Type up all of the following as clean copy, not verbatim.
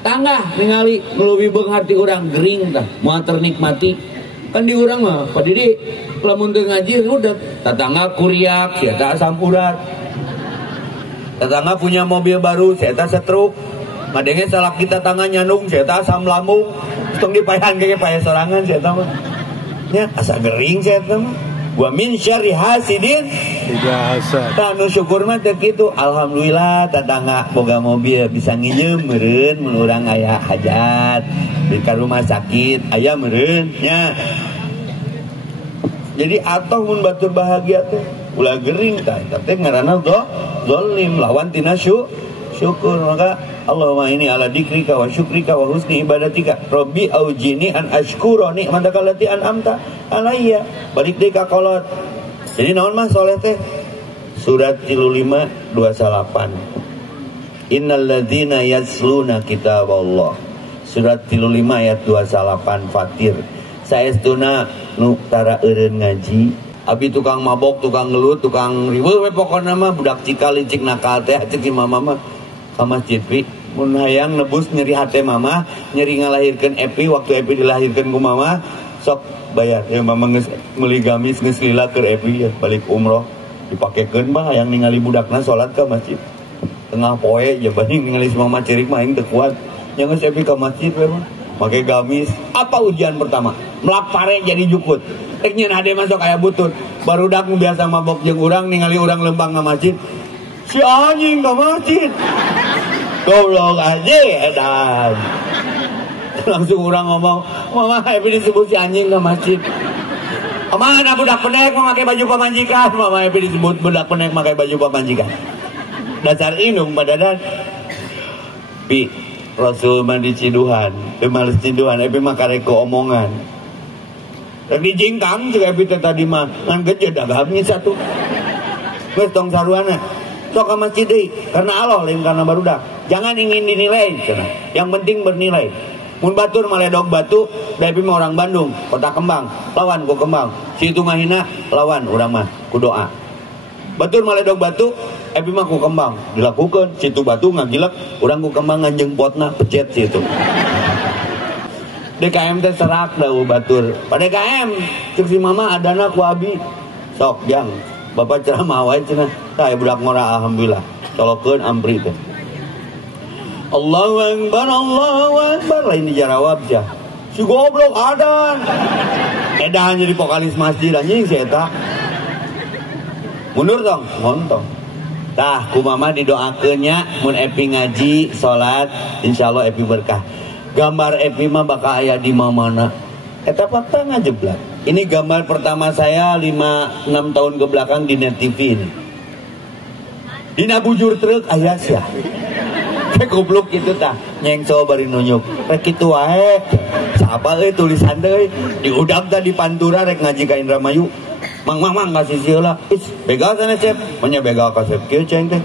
Tangga ningali ngeluwi beunghar ti urang gering tah, moal ternikmati. Kan di urang mah padidi lamun teu ngaji udah tatangga kuriak, sia tah asam urat. Tatangga punya mobil baru, sia tah setruk. Ngadenge salak kita tangan nyandung, sia tah asam lambung. Tong dipaehan ge pae sorangan sia tah mah. Nya asa gering sia tah mah. Wa min syarri hasidin idza hasad. Tanu syukur mah teh kitu. Alhamdulillah tatangga boga mobil bisa nginjem meureun mun urang aya hajat di ka rumah sakit aya meureun nya. Jadi atoh mun batur bahagia teh ulah gering tah teh ngaranna zalim lawan tina syukur. Maka Allahumma inni ala dzikrika wa syukrika wa husni ibadatika rabbi aujini an ashkura ni'mataka allati an'amta alayya. Balik deui ka kolot. Jadi naon mah soleh teh? Surat 35 28. Innal ladzina yasluna kitaballah. Surat 35 ayat 28 Fatir. Saestuna nu tara eureun ngaji, abi tukang mabok, tukang gelut, tukang riweuh we pokona mah budak cikal licik nakal teh ceuk mama mah ka masjid pi. Mun hayang nebus nyeri hate mama, nyeri ngalahirkeun Epi waktu Epi dilahirkeun ku mama, sok bayar. Ya mama geus meuli gamis geus lila keur Epi ya balik umroh. Dipakekeun mah hayang ningali budakna salat ka masjid. Tengah poe ya banding ningali si mama cirik mah aing teu kuat. Nya geus Epi ka masjid we mah make gamis. Apa ujian pertama? Melak pare jadi jukut. Rek nyeun hade masuk aya butut. Barudak nu biasa mabok jeung urang ningali urang lembang ka masjid. Si anjing ka masjid. Goblok aja edan. Langsung orang ngomong, mama Epi disebut si anjing ke masjid. Mana budak pendek memakai baju pamajikan. Mama Epi disebut budak pendek memakai baju pamajikan. Dasar indung padadan. Pi Rasul mandi ciduhan, males ciduhan, Epi mah kareko omongan. Tadi jingkang juga Epi tadi mah ngan gede dagamnya satu. Geus tong saruana. Sok ke masjid deui karena Allah lain karena barudak. Jangan ingin dinilai cenah. Yang penting bernilai. Mun batur maledog batu, Epi mah orang Bandung, Kota Kembang, lawan ku Kembang. Situ ngahina lawan urang mah ku doa. Batur maledog batu, Epi mah ku Kembang, dilakukeun. Situ batu ngagilek, urang ku Kembang nganjeng potna pecet situ. DKM teh serak dawu batur. Pada DKM, cek si mama adana ku abi. Sok jang. Bapak ceramah wae cenah. Tah budak ngora alhamdulillah. Colokeun ampri teh. Allahu Akbar, Allahu Akbar. Lain dijawab sia. Si goblok adan. Edan jadi vokalis masjid anjing si eta. Mundur dong, ngontong. Tah ku mama didoakeun nya mun Epi ngaji, salat, insyaallah Epi berkah. Gambar Epi mah bakal aya di mana-mana. Eta fakta ngajeblak. Ini gambar pertama saya 5-6 tahun ke belakang di Net TV ini. Dina bujur truk aya sia. Goblok itu tah nyengso bari nunjuk. Rek kitu wae. Siapa euy tulisan teh diudap tah di Pantura rek ngaji ka Indramayu. Mang kasih sieula. Is begal sana cep. Nya begal ka cep kieu ceng teh.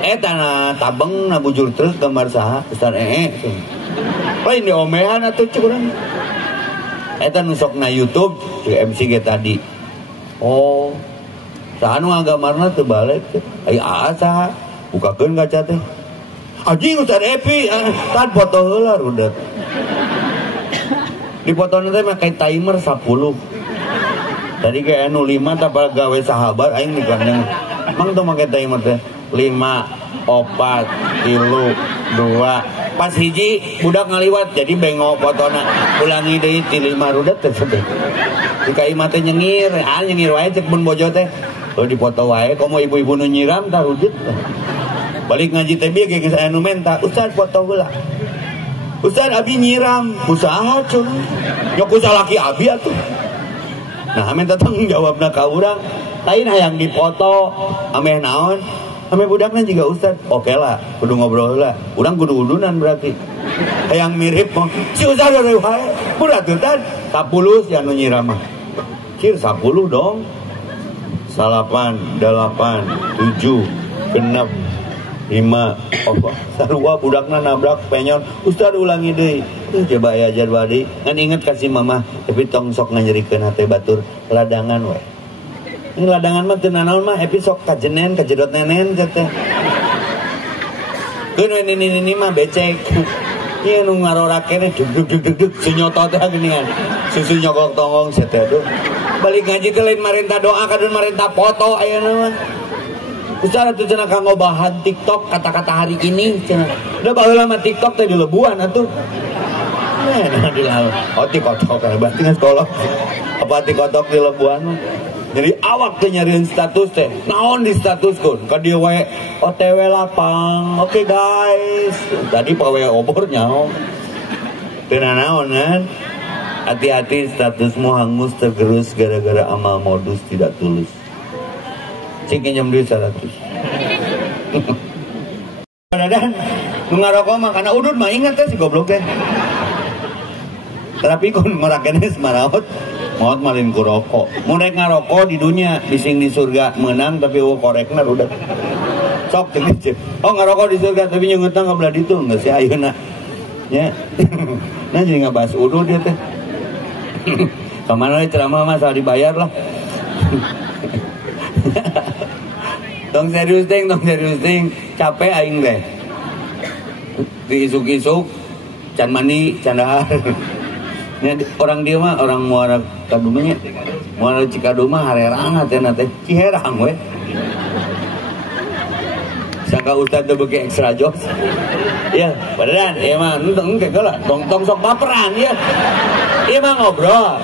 Eta na tabeng na bujur truk gambar saha? Besar lain diomehan atuh cek urang. Eta nusok na YouTube cek MCG tadi. Oh. Saha nu ngagamarna teu balik. Aya asa bukakeun kaca teh. Anjing Ustaz Epi, kan foto heula rudet. Di fotona teh make timer 10. Tadi kayak anu 5 tapal gawe sahabat aing digandeng. Mang tuh make timer teh 5 4 3 2. Pas hiji budak ngaliwat jadi bengok fotona. Ulangi deui ti 5 rudet teh sedih. Dika imah teh nyengir, nyengir wae cek mun bojo teh. Oh dipoto wae komo ibu-ibu nu nyiram tah rudet. Balik ngaji teh bieu geus aya nu menta, Ustaz foto heula. Ustaz abi nyiram, usaha cuy. Nya ku salaki abi atuh. Nah, ame tanggung jawabna ka urang, lain hayang dipoto, ame naon? Ame budakna juga Ustaz. Oke lah, kudu ngobrol heula. Urang kudu udunan berarti. Hayang mirip mah, si Ustaz ada wae. Budak Ustaz 10 ya nu nyiram mah. Cir 10 dong. 8 8 7 genep 5 apa sarua budakna nabrak penyon Ustaz ulangi deui coba ya jadwali ngan inget kasih mama tapi tong sok nganyerikeun hate batur ladangan we ini ladangan mah teu naon mah epi sok kajenen kajedot nenen teh keun ini mah becek Iya nu ngarorakene deg senyotot teh geuningan. Susu nyokok tongong seteh tuh. Balik ngaji teh lain marenta doa kadun marenta foto ayeuna mah. Ustaz atuh cenah kanggo bahan TikTok kata-kata hari ini cenah. Udah baheula mah TikTok teh di Lebuan atuh. Nah, di laut. Oh TikTok kan berarti geus kolot. Apa TikTok di Lebuan mah. Jadi awak teh nyariin status teh. Naon di status kun? Ka dieu we OTW lapang. Oke guys. Tadi pawe obor nyaho. Teu naon kan? Hati-hati statusmu hangus tergerus gara-gara amal modus tidak tulus. Cing nyam duit 100. Dadan nu ngarokok mah kana udud mah ingat teh si goblok teh. Tapi kun ngorakene semaraot. Maut malin ku rokok. Mun rek ngarokok di dunia, bising di surga menang tapi korekna udah. Sok teh cek. Oh ngarokok di surga tapi nyeungeutna ka belah ditu geus si ayeuna. Nya. Nah jadi ngabahas udud dia teh. Kamana we ceramah mah salah dibayar lah. Tong serius ting. Capek aing teh. Diisuk-isuk can mandi, can dahar. Nya orang dia mah orang Muara Kadumanya. Muara Cikaduma harerang hatena teh. Ciherang we. Sangka ustaz teh beuki extra jokes. Ya, beneran ieu mah engke geula tong sok baperan ya. Ieu mah ngobrol.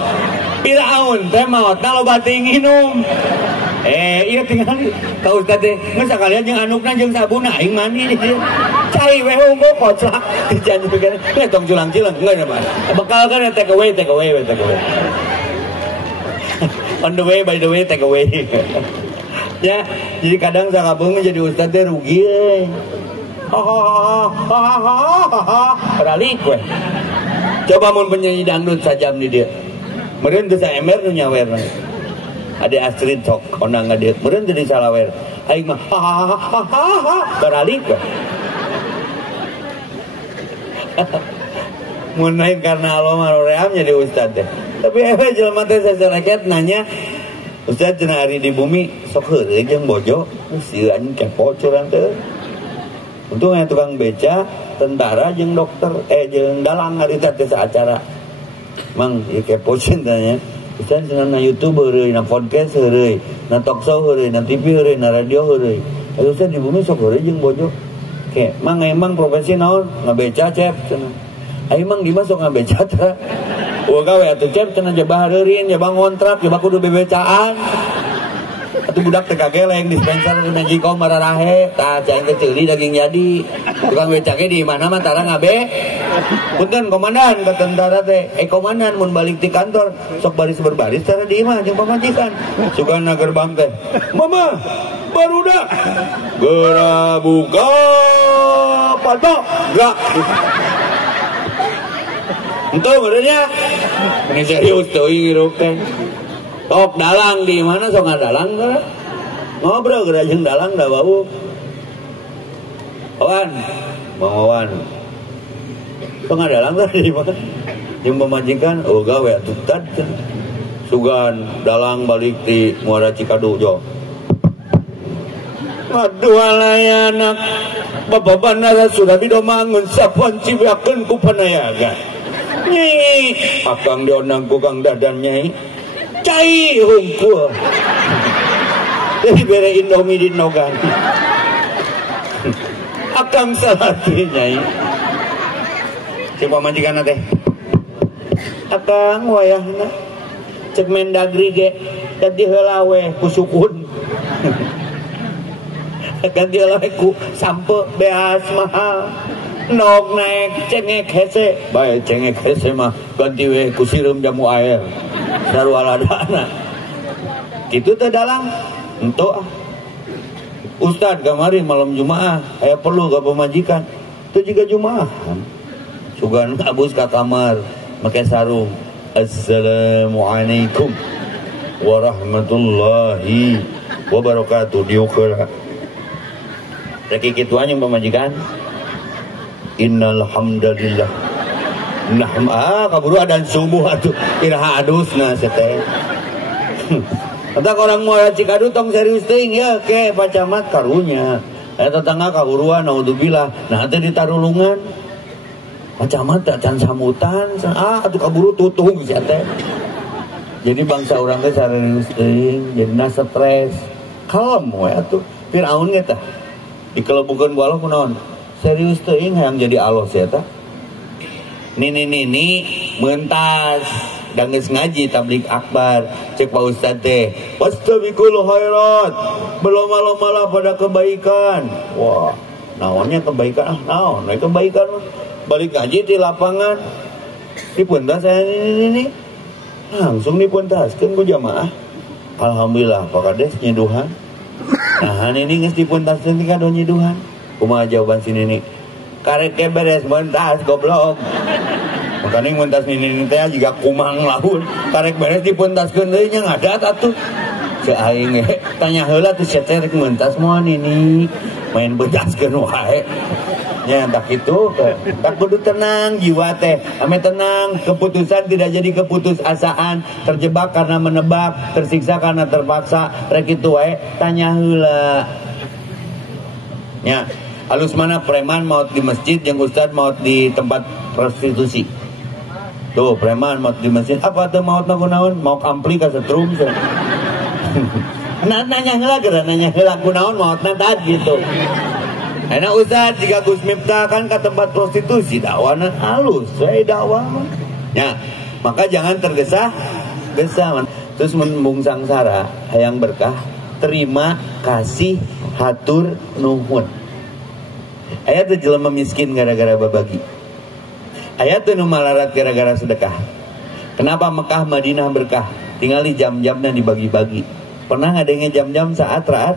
Firaun teh maotna loba teuing nginum. Iya tinggal ka ustaz teh geus sakalian jeung anukna jeung sabuna aing mandi di dieu. Cai we hunggo koclak janji pikiran tong julang-julang enggak apa. Bekal kan take away. On the way by the way take away. Ya, jadi kadang sakabung jadi ustaz teh rugi euy. Ralik we. Coba mun penyanyi dangdut sajam di dieu. Meureun geus saemer nu nyawerna. Ada Astrid sok onang ngadieu. Meureun jadi salawer. Aing mah baralik we. Mun lain karena Allah maroream jadi ustaz deh. Tapi jelema teh sasareket nanya, ustaz cenah hari di bumi sok heureuy jeung bojo, sieun kepo curang teh. Untung aya tukang beca, tentara jeung dokter, jeung dalang hari teh acara. Mang ieu kepo cintanya. Ustaz cenah na YouTube heureuy, na podcast heureuy, na talk show heureuy, na TV heureuy, na radio heureuy. Ustaz di bumi sok heureuy jeung bojo. Ke, emang profesi naon? Ngabeca cep cenah. Aing mang di masuk ngabeca teh. Gawe atuh cep cenah jabah hareureun, jabah ngontrak, jabah kudu bebecaan. Atuh budak teh kageleng dispenser dina jikom mararahe, tah caing teh ceuli daging jadi. Tukang beca ge di mana mah tara ngabe. Punten komandan ka tentara teh, komandan mun balik di kantor sok baris berbaris tara di imah jeung pamajikan. Sugana gerbang teh. Mama, barudak. Geura buka patok gak. Entuh benernya. Ini serius tuh ngirup teh. Tok dalang di mana sok ngadalang ka? Ngobrol geura jeung dalang da bau. Wan, Bang Wawan. Sok ngadalang ka di mana? Jeung pamajikan gawe atuh tad. Sugan dalang balik di Muara Cikadu jo. Aduh alay anak Bapak bandara sudah bidomangun sapuan cibiakeun ku panayaga. Nyai akang dionang ku Kang Dadan nyai. Cai hungkul. Jadi bere Indomie di nogan. Akang salati nyai. Si pamajikan teh. Akang wayahna cek Mendagri ge tadi heula we ku sukun. Ganti ku sampe beas mahal nok naik cengek hese baik cengek hese mah ganti we ku sireum jamu air sarualadana kitu teh dalang ento ustad kamari malam Jumaah aya perlu ka pamajikan teu jiga Jumaah sugan abus ka kamar make sarung assalamualaikum warahmatullahi wabarakatuh diukeul Reki kituan yang pemajikan innal hamdalillah kaburu adan subuh atuh iraha adusna seteh Kata orang Muara Cikadu tong serius teuing ya ke Pak Camat karunya. Eta tetangga kaburuan naudzubillah. Nah teh ditarulungan. Kacamata can samutan atuh kaburu tutung sia teh. Jadi bangsa urang teh sarerius teuing jadina stres. Kalem we atuh. Firaun ge tah dikelebukeun ku Allah kunaon? Serius teuing hayang jadi Allah sia tah. Nini mentas dan geus ngaji tablik akbar cek Pak Ustaz teh wastabiqul khairat berlomba-lombalah pada kebaikan. Wah naonnya kebaikan naon kebaikan balik ngaji di lapangan dipuntas saya ini langsung dipuntaskeun ku jamaah. Alhamdulillah Pak Kades nyeduhan. Nah ini geus dipuntaskeun ti kado nyeduhan. Kumaha jawaban si Nini? Karek beres mentas goblok. Makanya mentas Nini teh juga kumang laun. Karek beres dipuntaskeun deui nya ngadat atuh. Si aing tanya heula teh sia teh rek mentas moal Nini main bedaskeun wae. Ya tak itu tak kudu tenang jiwa teh ame tenang keputusan tidak jadi keputusasaan terjebak karena menebak tersiksa karena terpaksa rek kitu wae tanya heula nya halus mana preman maut di masjid yang ustad maut di tempat prostitusi tuh preman maut di masjid apa tuh maut naon mau ampli ka setrum nanya heula kunaon mautna tadi gitu. Enak Ustaz jika Gus Miftah kan ke tempat prostitusi dakwana halus saya dakwah ya maka jangan tergesa-gesa terus membung sangsara hayang berkah terima kasih hatur nuhun aya teu jelema miskin gara-gara babagi aya teu nu malarat gara-gara sedekah. Kenapa Mekah Madinah berkah tinggali jam-jamna dibagi-bagi pernah ngadenge jam-jam saat raat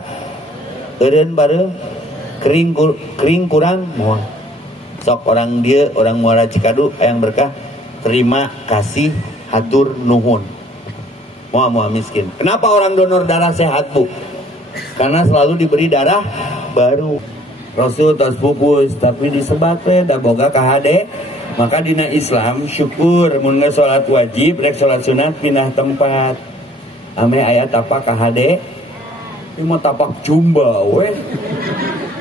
eureun bareng kering kurang moal sok orang dia orang Muara Cikadu yang berkah terima kasih hatur nuhun moal miskin. Kenapa orang donor darah sehat bu? Karena selalu diberi darah baru. Rasul tos pupus tapi disebat teh da boga KHD. Maka dina Islam syukur mun geus salat wajib rek salat sunat pindah tempat ame aya tapak KHD ieu mah tapak jumba we.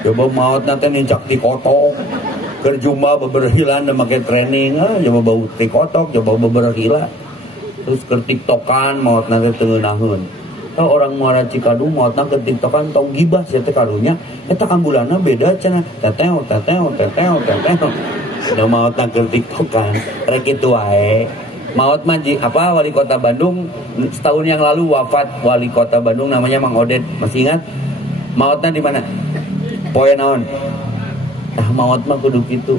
Coba maut nanti nincak di kotok kerjumba beberhilan dan pakai training coba bau di kotok coba beberhilan terus ke tiktokan maut nanti tengenahun orang Muara Cikadu maut nanti ke tiktokan tong gibah saya karunya eta kambulana beda cenah teteo udah maut nanti ke tiktokan rek itu wae maut manji apa wali kota Bandung setahun yang lalu wafat wali kota Bandung namanya Mang Oded masih ingat mautnya di mana? Poe naon? Maot mah kudu kitu.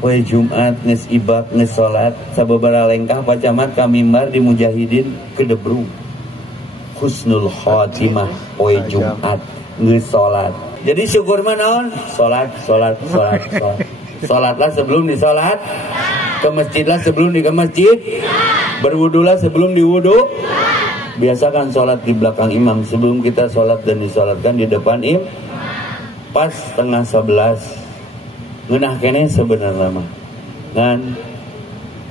Poe Jumat geus ibak geus salat sababaraha lengkah pacamat ka mimbar di Mujahidin kedebrung. Husnul khotimah poe Jumat geus salat. Jadi syukur mah naon? Salat. Salatlah sebelum disalat. Ke masjidlah sebelum di ke masjid. Berwudulah sebelum diwudu. Biasakan salat di belakang imam sebelum kita salat dan disalatkan di depan imam. Pas setengah 11 ngeunah kene sebenarnya mah ngan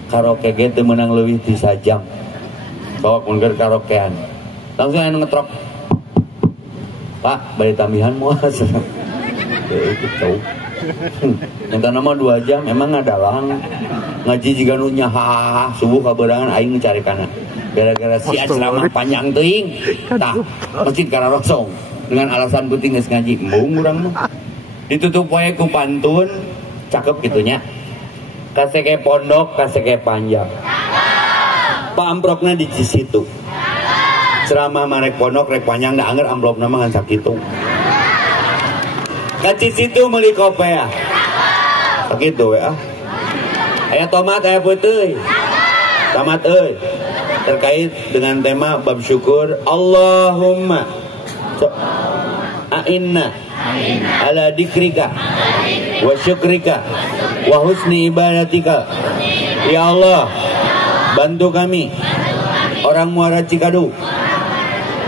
karaoke ge teu meunang leuwih ti sajam sok mun keur karaokean langsung anu ngetrok Pak bari tambihan moal teu kitu entah nama 2 jam emang ngadalang ngaji jiga nu nyaha subuh kaberangan aing cari kana gara-gara si ceramah panjang teuing tah masjid kararosong dengan alasan penting geus ngaji embung urang mah ditutup wae ku pantun cakep gitunya kaseke pondok kaseke panjang pa amplopna di situ ceramah marek pondok rek panjang da anger amplopna mah ngan sakitu ka situ meuli kopea sakitu we aya tomat aya peuteui tamat euy terkait dengan tema bab syukur Allahumma a'inna ala dikrika wa syukrika wa husni ibadatika ya Allah bantu kami orang Muara Cikadu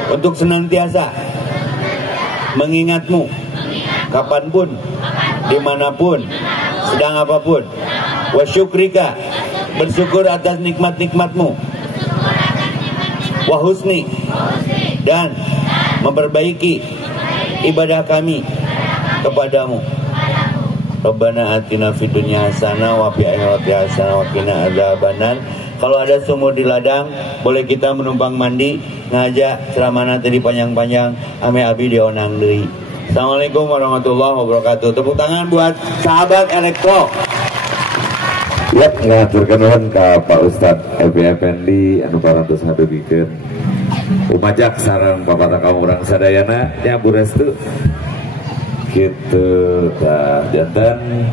untuk senantiasa mengingatmu kapanpun dimanapun sedang apapun wa syukrika bersyukur atas nikmat-nikmatmu wa husni dan memperbaiki ibadah kami kepadamu Rabbana atina fid dunya hasanah wa fil akhirati hasanah wa qina adzabannar. Kalau ada sumur di ladang, boleh kita menumpang mandi, ngajak ceramah nanti panjang-panjang, ame abi dionang deui. Assalamualaikum warahmatullahi wabarakatuh. Tepuk tangan buat sahabat elektro. Ya, ngaturkan nuhun ka Pak Ustad Ebi Effendi anu parantos ngadegikeun umajak sareng papata kaum urang sadayana nya burestu kitu tah janten